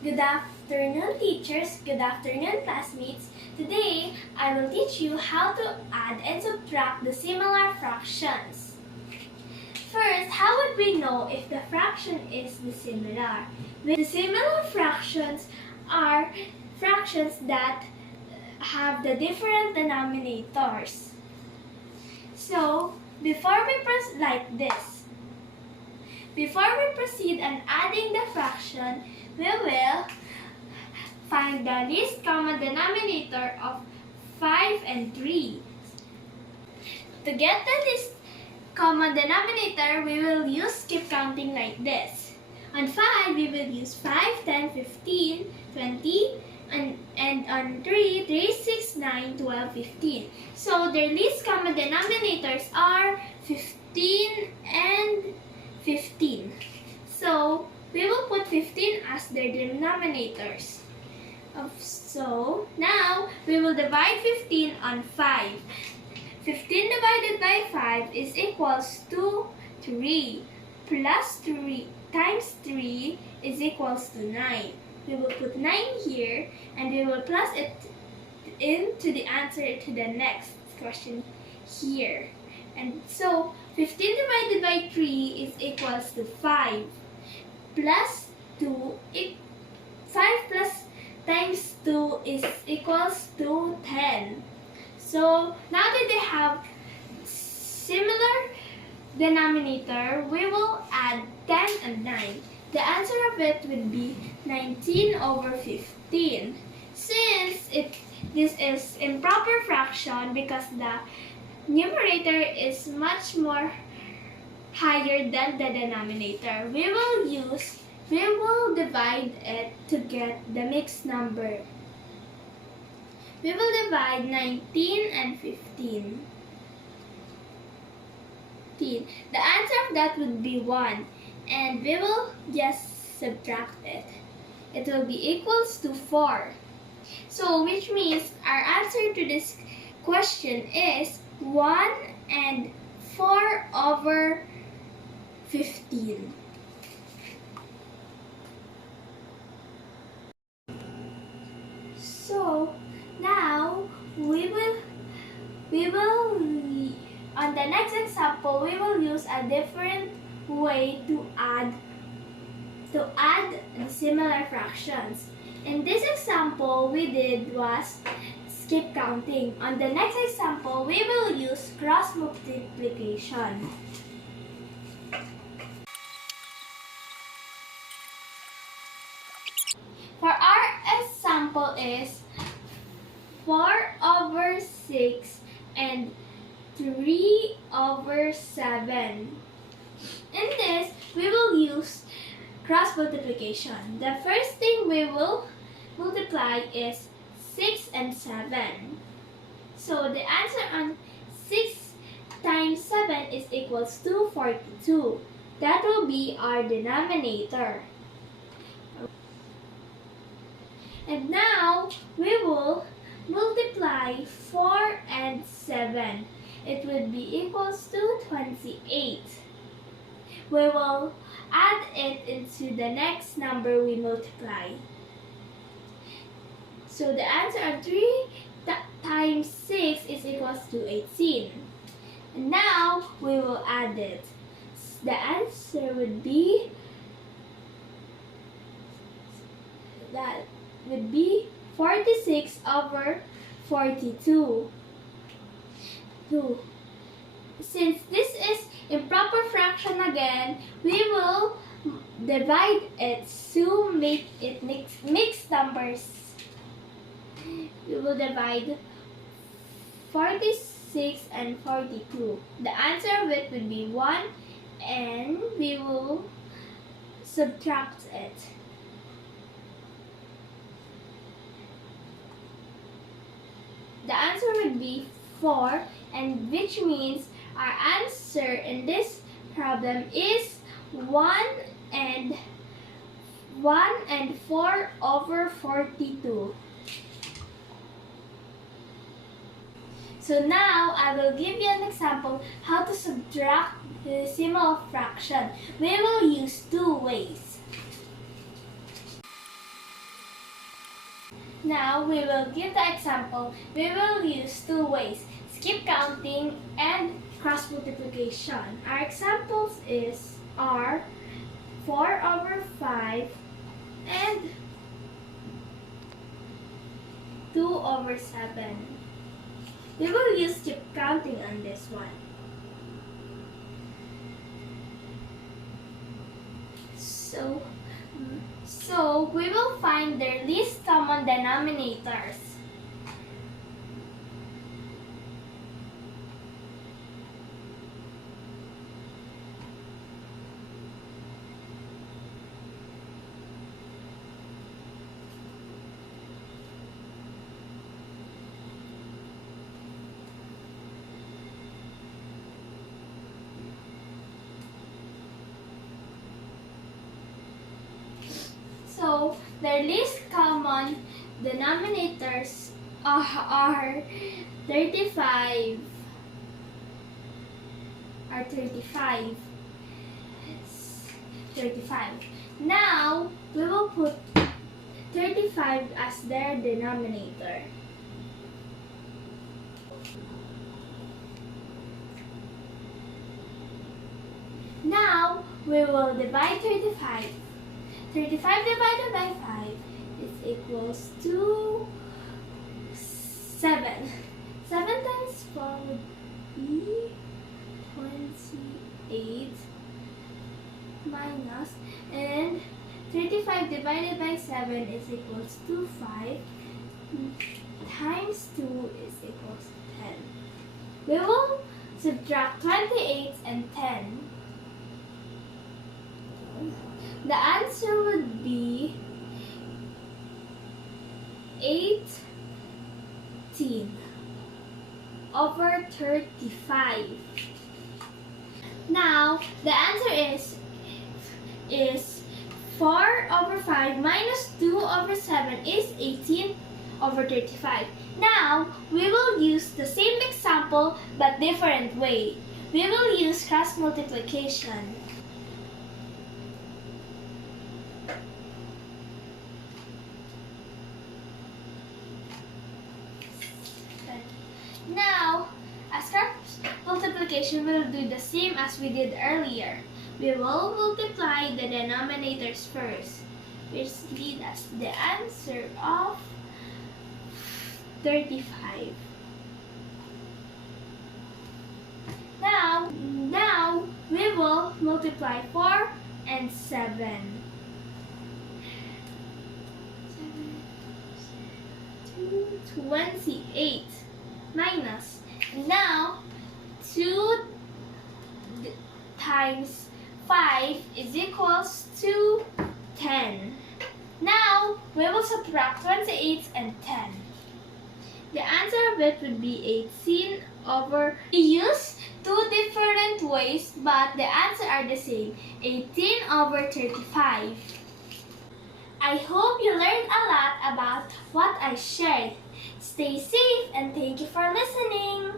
Good afternoon, teachers. Good afternoon, classmates. Today, I will teach you how to add and subtract the similar fractions. First, how would we know if the fraction is dissimilar? The similar fractions are fractions that have the different denominators. So, before we proceed on adding the fraction, we will find the least common denominator of 5 and 3. To get the least common denominator, we will use skip counting like this. On 5, we will use 5, 10, 15, 20, and on 3, 3, 6, 9, 12, 15. So their least common denominators are 15 and 15. So we will put 15 as their denominators. So now we will divide 15 on 5. 15 divided by 5 is equals to 3 plus 3 times 3 is equals to 9. We will put 9 here and we will plus it into the answer to the next question here. And so 15 divided by 3 is equals to 5 plus 2. 5 plus times 2 is equals to 10. So now that they have similar denominator, we will add 10 and 9. The answer of it would be 19 over 15. Since this is improper fraction because the numerator is much more higher than the denominator, we will divide it to get the mixed number. We will divide 19 and 15. The answer of that would be 1, and we will just subtract it. It will be equals to 4. So which means our answer to this question is 1 and 4 over 15. So now we will on the next example we will use a different way to add similar fractions. In this example we did was skip counting. On the next example we will use cross multiplication. For our example is 4 over 6 and 3 over 7. In this, we will use cross multiplication. The first thing we will multiply is 6 and 7. So the answer on 6 times 7 is equals to 42. That will be our denominator. And now we will multiply 4 and 7. It would be equals to 28. We will add it into the next number we multiply. So the answer of 3 times 6 is equals to 18. And now we will add it. The answer would be 46 over 42. Since this is improper fraction again, we will divide it to make it mixed numbers. We will divide 46 and 42. The answer of it would be 1 and we will subtract it. The answer would be 4, and which means our answer in this problem is 1 and 4 over 42. So now I will give you an example how to subtract the decimal fraction. We will use two ways. Now we will give the example. We will use two ways: skip counting and cross multiplication. Our examples are 4 over 5 and 2 over 7. We will use skip counting on this one. So we will find their least common denominators. So their least common denominators are 35. Are 35. 35. Now we will put 35 as their denominator. Now we will divide 35. 35 divided by 5 is equals to 7. 7 times 4 would be 28 minus, and 35 divided by 7 is equals to 5 times 2 is equals to 10. We will subtract 28 and 10. The answer would be 18 over 35. Now, the answer is 4 over 5 minus 2 over 7 is 18 over 35. Now, we will use the same example but different way. We will use cross multiplication. Now, as cross multiplication, we will do the same as we did earlier. We will multiply the denominators first, which leads us the answer of 35. Now we will multiply 4 and 7. 28 minus. Now 2 times 5 is equals to 10. Now we will subtract 28 and 10. The answer of it would be 18 over. We use two different ways, but the answer are the same. 18 over 35. I hope you learned a lot about what I shared. Stay safe and thank you for listening.